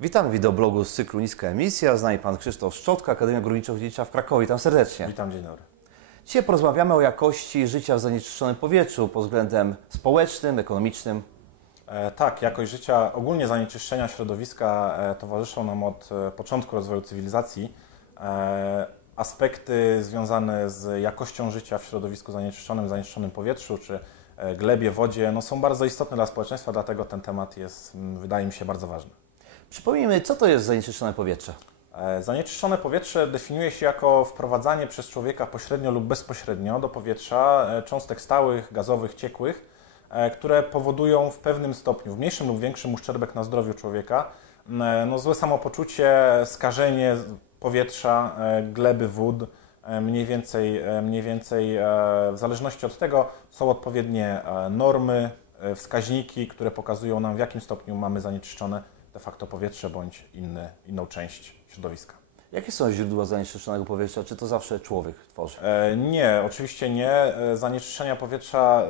Witam w wideoblogu z cyklu Niska Emisja. Z nami Pan Krzysztof Szczotka, Akademia Górniczo-Hutnicza w Krakowie. Witam serdecznie. Witam, dzień dobry. Dzisiaj porozmawiamy o jakości życia w zanieczyszczonym powietrzu pod względem społecznym, ekonomicznym. E, tak, jakość życia, ogólnie zanieczyszczenia środowiska e, towarzyszą nam od e, początku rozwoju cywilizacji. E, aspekty związane z jakością życia w środowisku zanieczyszczonym, zanieczyszczonym powietrzu czy e, glebie, wodzie no, są bardzo istotne dla społeczeństwa, dlatego ten temat jest, wydaje mi się, bardzo ważny. Przypomnijmy, co to jest zanieczyszczone powietrze? E, Zanieczyszczone powietrze definiuje się jako wprowadzanie przez człowieka pośrednio lub bezpośrednio do powietrza e, cząstek stałych, gazowych, ciekłych, e, które powodują w pewnym stopniu, w mniejszym lub większym uszczerbek na zdrowiu człowieka, no, złe samopoczucie, skażenie powietrza, gleby wód, mniej więcej, mniej więcej w zależności od tego są odpowiednie normy, wskaźniki, które pokazują nam w jakim stopniu mamy zanieczyszczone de facto powietrze bądź inny, inną część środowiska. Jakie są źródła zanieczyszczonego powietrza? Czy to zawsze człowiek tworzy? E, nie, oczywiście nie. E, Zanieczyszczenia powietrza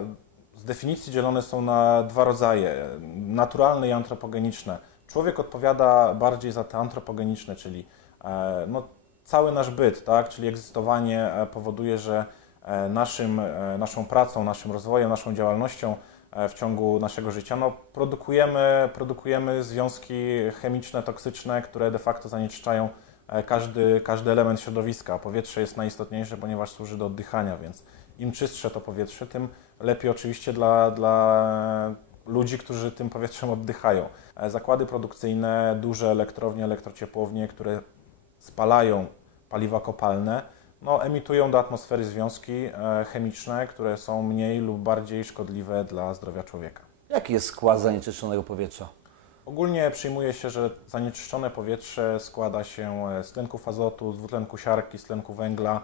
z definicji dzielone są na dwa rodzaje: naturalne i antropogeniczne. Człowiek odpowiada bardziej za te antropogeniczne, czyli e, no, cały nasz byt, tak? czyli egzystowanie e, powoduje, że e, naszym, naszą pracą, naszym rozwojem, naszą działalnością w ciągu naszego życia no, produkujemy, produkujemy związki chemiczne, toksyczne, które de facto zanieczyszczają e, każdy, każdy element środowiska. Powietrze jest najistotniejsze, ponieważ służy do oddychania, więc im czystsze to powietrze, tym lepiej oczywiście dla, dla ludzi, którzy tym powietrzem oddychają. E, Zakłady produkcyjne, duże elektrownie, elektrociepłownie, które spalają paliwa kopalne, no, emitują do atmosfery związki e, chemiczne, które są mniej lub bardziej szkodliwe dla zdrowia człowieka. Jaki jest skład zanieczyszczonego powietrza? Ogólnie przyjmuje się, że zanieczyszczone powietrze składa się e, z tlenków azotu, z dwutlenku siarki, z tlenku węgla,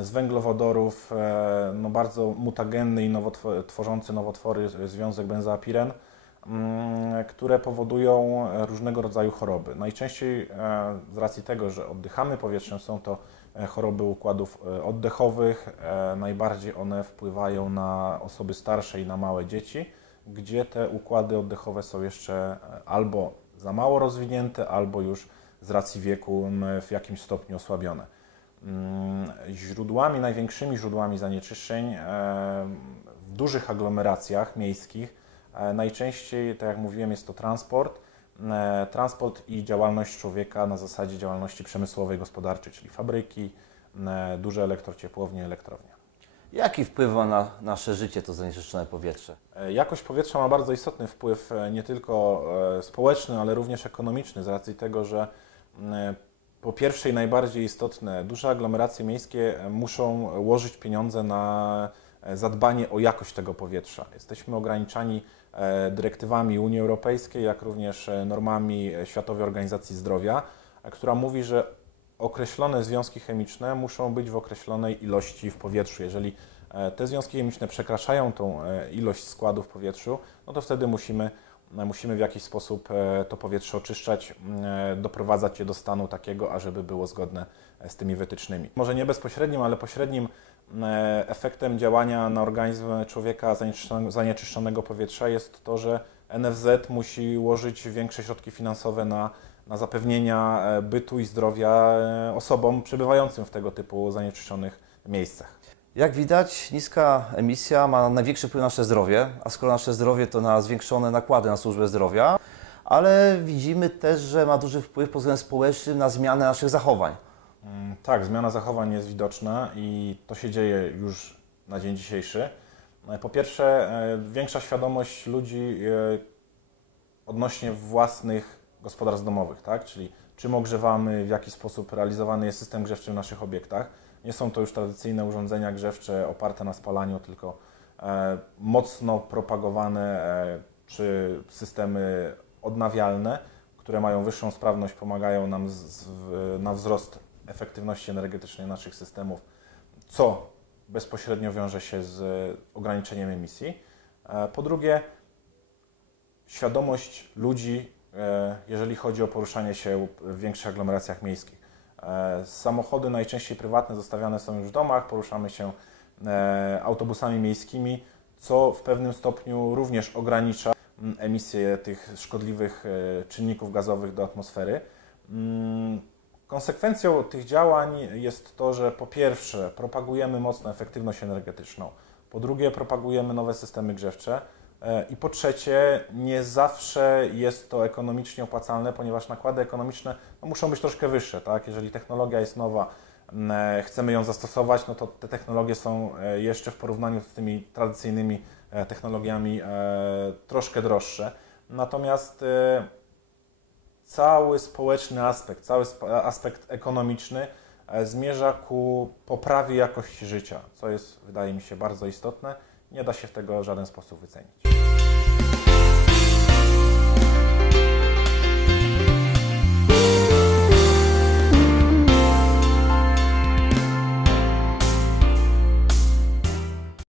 z węglowodorów, e, no bardzo mutagenny i nowotwo- tworzący nowotwory związek benzoapiren, które powodują e, różnego rodzaju choroby. Najczęściej e, z racji tego, że oddychamy powietrzem, są to e, choroby układów oddechowych. Najbardziej one wpływają na osoby starsze i na małe dzieci, gdzie te układy oddechowe są jeszcze albo za mało rozwinięte, albo już z racji wieku w jakimś stopniu osłabione. Mm, Źródłami, największymi źródłami zanieczyszczeń w dużych aglomeracjach miejskich najczęściej, tak jak mówiłem, jest to transport. e, Transport i działalność człowieka na zasadzie działalności przemysłowej, gospodarczej, czyli fabryki, e, duże elektrociepłownie, elektrownie. Jaki wpływ ma na nasze życie to zanieczyszczone powietrze? E, Jakość powietrza ma bardzo istotny wpływ e, nie tylko e, społeczny, ale również ekonomiczny, z racji tego, że po pierwsze i najbardziej istotne, duże aglomeracje miejskie e, muszą łożyć pieniądze na e, zadbanie o jakość tego powietrza. Jesteśmy ograniczani e, dyrektywami Unii Europejskiej, jak również e, normami e, Światowej Organizacji Zdrowia, e, która mówi, że określone związki chemiczne muszą być w określonej ilości w powietrzu. Jeżeli e, te związki chemiczne przekraczają tą e, ilość składu w powietrzu, no to wtedy musimy, e, musimy w jakiś sposób e, to powietrze oczyszczać, e, doprowadzać je do stanu takiego, ażeby było zgodne e, z tymi wytycznymi. Może nie bezpośrednim, ale pośrednim e, efektem działania na organizm człowieka zanieczyszczonego, zanieczyszczonego powietrza jest to, że NFZ musi łożyć większe środki finansowe na na zapewnienia e, bytu i zdrowia e, osobom przebywającym w tego typu zanieczyszczonych miejscach. Jak widać, niska emisja ma największy wpływ na nasze zdrowie, a skoro nasze zdrowie to na zwiększone nakłady na służbę zdrowia, ale widzimy też, że ma duży wpływ pod względem społecznym na zmianę naszych zachowań. Mm, Tak, zmiana zachowań jest widoczna i to się dzieje już na dzień dzisiejszy. E, Po pierwsze, e, większa świadomość ludzi e, odnośnie własnych gospodarstw domowych, tak? czyli czym ogrzewamy, w jaki sposób realizowany jest system grzewczy w naszych obiektach. Nie są to już tradycyjne urządzenia grzewcze oparte na spalaniu, tylko e, mocno propagowane czy systemy odnawialne, które mają wyższą sprawność, pomagają nam z, na wzrost efektywności energetycznej naszych systemów, co bezpośrednio wiąże się z ograniczeniem emisji. E, Po drugie, świadomość ludzi, e, jeżeli chodzi o poruszanie się w większych aglomeracjach miejskich. E, Samochody najczęściej prywatne zostawiane są już w domach, poruszamy się e, autobusami miejskimi, co w pewnym stopniu również ogranicza mm, emisję tych szkodliwych e, czynników gazowych do atmosfery. Konsekwencją tych działań jest to, że po pierwsze propagujemy mocno efektywność energetyczną, po drugie propagujemy nowe systemy grzewcze e, i po trzecie nie zawsze jest to ekonomicznie opłacalne, ponieważ nakłady ekonomiczne no, muszą być troszkę wyższe. Tak? Jeżeli technologia jest nowa, mm, chcemy ją zastosować, no to te technologie są jeszcze w porównaniu z tymi tradycyjnymi E, technologiami e, troszkę droższe. Natomiast e, cały społeczny aspekt, cały aspekt ekonomiczny zmierza ku poprawie jakości życia, co jest, wydaje mi się, bardzo istotne. Nie da się tego w żaden sposób wycenić.